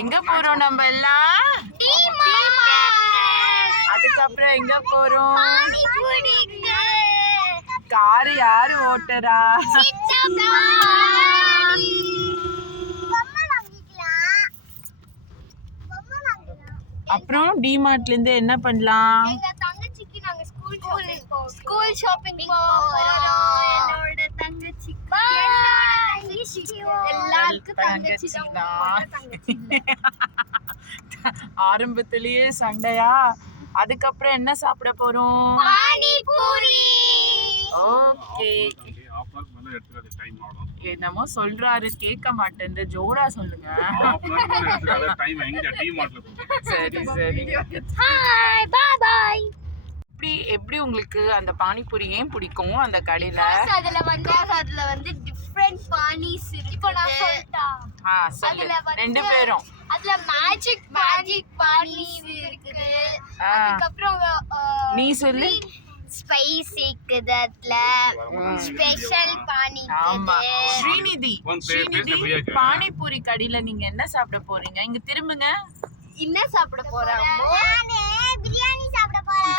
எங்க போறோம் நம்ம எல்லாம்? அதுக்கப்புறம் எங்க போறோம்? காரு யாரு ஓட்டுறா? அப்புறம் டிமார்ட்ல இருந்து என்ன பண்ணலாம்? ஸ்கூல் ஷாப்பிங் போறோம். என்னோட தங்கச்சி எல்லாருக்கும் தங்கச்சி ஆரம்பத்திலேயே சண்டையா? அதுக்கப்புறம் என்ன சாப்பிட போறோம்? பானிபூரி. ஓகே. என்னமோ சொல்றாரு, கேட்க மாட்டேன். ஜோரா சொல்லுங்க. சரி சரி. Hi bye bye. எப்படி உங்களுக்கு அந்த பானிபூரி ஏன் பிடிக்கும் அந்த கடையில? அதுல வந்து டிஃபரண்ட் பானிஸ் இருக்கு. இப்போ நான் சொல்றேன். சொல்லு. ரெண்டு பேரும். அதுல மேஜிக் பானிஸ் இருக்குது. அதுக்கப்புறம் நீ சொல்லு. ஸ்பைஸ் இருக்குது. அதுல ஸ்பெஷல் பானி. ஆமா. ஸ்ரீநிதி பானிபூரி கடையில நீங்க என்ன சாப்பிட போறீங்க? இங்க திரும்புங்க. என்ன சாப்பிட போறோம்? பிரியாணி சாப்பிட போறோம்.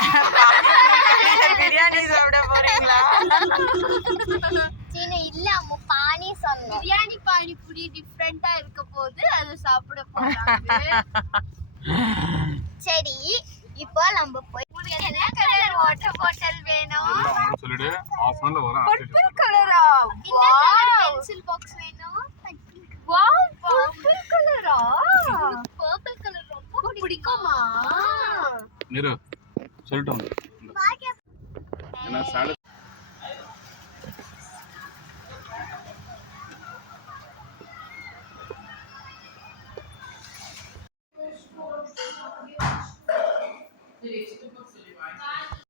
பிரியாணி சாப்பிட போறீங்களா? இல்ல அம்மா பானி சொன்னேன். பிரியாணி பானிபூரி டிஃபரெண்டா இருக்க போது அது சாப்பிட போறாங்க. சரி இப்போ நம்ம போய் என்ன கலர் வாட்டர் பாட்டில் வேணும்? சொல்லிடு. ஆஃப் அன்ல வர பர்பிள் கலரா? வாவ். பென்சில் பாக்ஸ் வேணும்? வாவ் பர்பிள் கலரா? பர்பிள் கலர் ரொம்ப பிடிக்குமா? நிரு சொல்லிட்டோம். என்ன சாலட்